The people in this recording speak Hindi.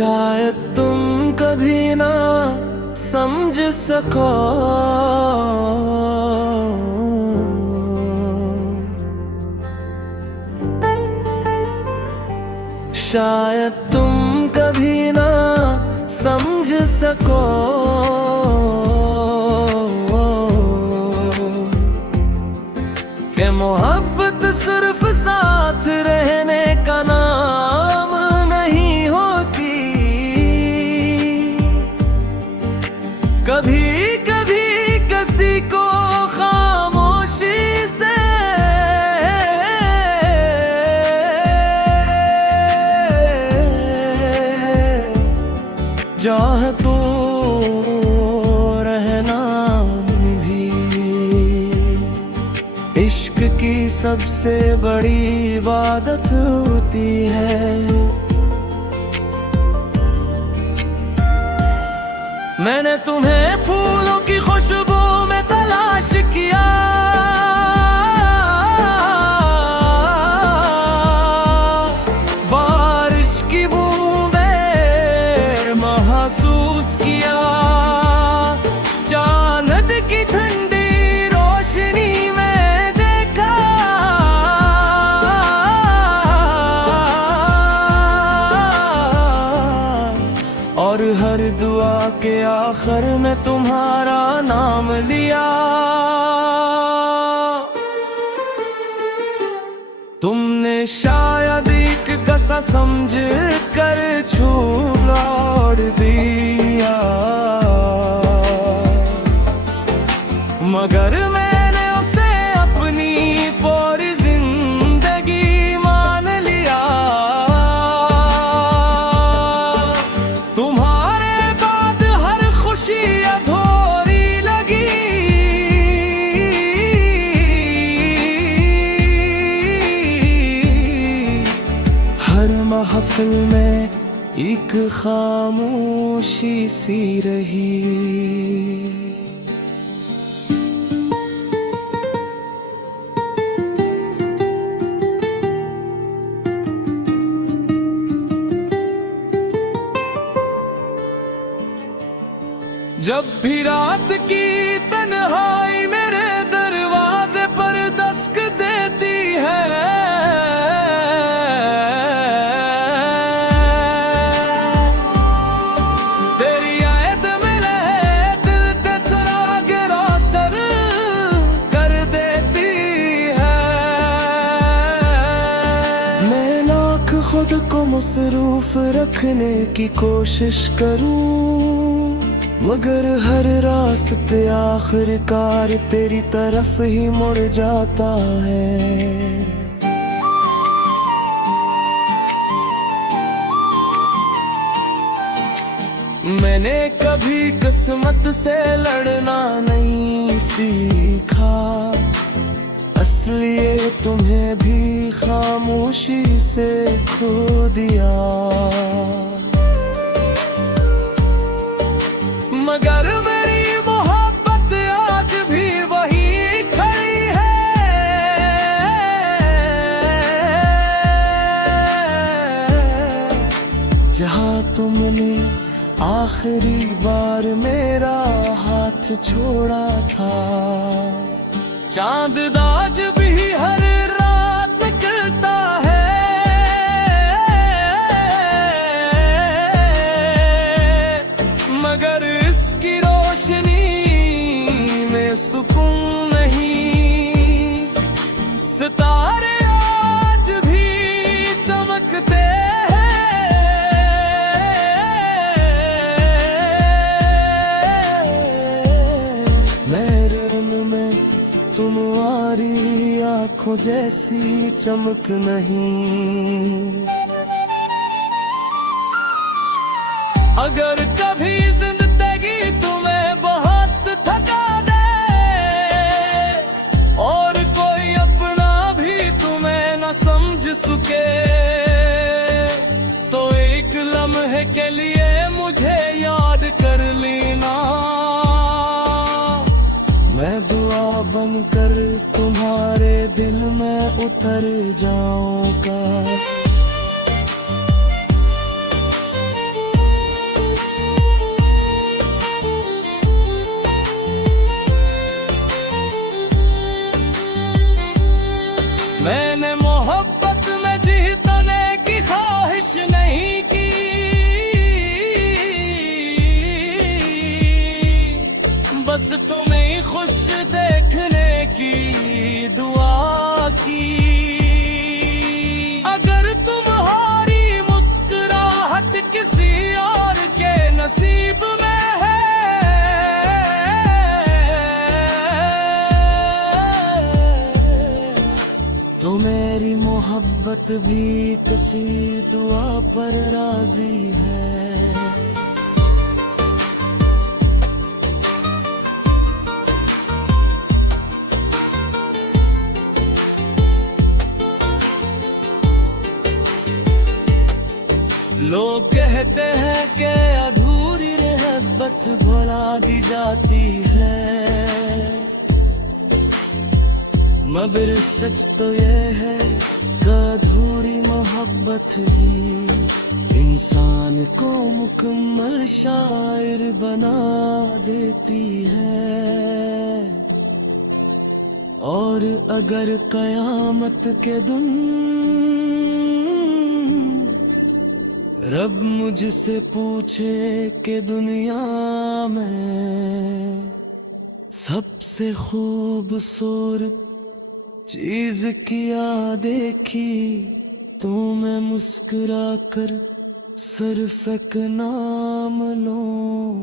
शायद तुम कभी ना समझ सको, शायद तुम कभी ना समझ सको कि मोहब्बत सिर्फ साथ रहने का नाम नहीं होती। कभी कभी किसी को खामोशी से चाहे तो रहना भी इश्क की सबसे बड़ी इबादत होती है। मैंने तुम्हें फूलों की खुशबू में तलाश किया, बारिश की बूंदें महसूस किया, चांद की ठंडी रोशनी में देखा, और हर दुआ के आखिर में तुम्हारा नाम लिया। तुमने शायद एक कसा समझ कर छोड़ दिया, मगर मैंने उसे अपनी पूरी जिंदगी मान लिया। तुम्हारे बाद हर खुशी अधूरी लगी, हर महफिल में एक खामोशी सी रही। जब भी रात की तन्हाई मेरे दरवाजे पर दस्तक देती है, तेरी आयत मिले दिल ते चिराग रोशन कर देती है। मैं लाख खुद को मसरूफ रखने की कोशिश करूं, मगर हर रास्ते आखिरकार तेरी तरफ ही मुड़ जाता है। मैंने कभी किस्मत से लड़ना नहीं सीखा, इसलिए तुम्हें भी खामोशी से खो दिया। मगर मेरी मोहब्बत आज भी वही खड़ी है, जहां तुमने आखिरी बार मेरा हाथ छोड़ा था। चांद आज भी हर रात निकलता है, मगर इसकी रोशनी में सुकून नहीं। सितारे आज भी चमकते हैं, महरम में तुम्हारी आंखों जैसी चमक नहीं। अगर कभी जिंदगी तुम्हें बहुत थका दे और कोई अपना भी तुम्हें न समझ सके, तो एक लम्हे के लिए मुझे याद कर लेना। मैं दुआ बनकर तुम्हारे दिल में उतर जाऊंगा। तुम्हें ही खुश देखने की दुआ की। अगर तुम्हारी मुस्कुराहट किसी और के नसीब में है, तो मेरी मोहब्बत भी किसी दुआ पर राजी है। लोग कहते हैं कि अधूरी मोहब्बत भुला दी जाती है, मगर सच तो ये है कि अधूरी मोहब्बत ही इंसान को मुकम्मल शायर बना देती है। और अगर कयामत के दिन रब मुझसे पूछे कि दुनिया में सबसे खूबसूरत चीज क्या देखी, तो मैं मुस्कुरा कर सिर्फ एक नाम लूं,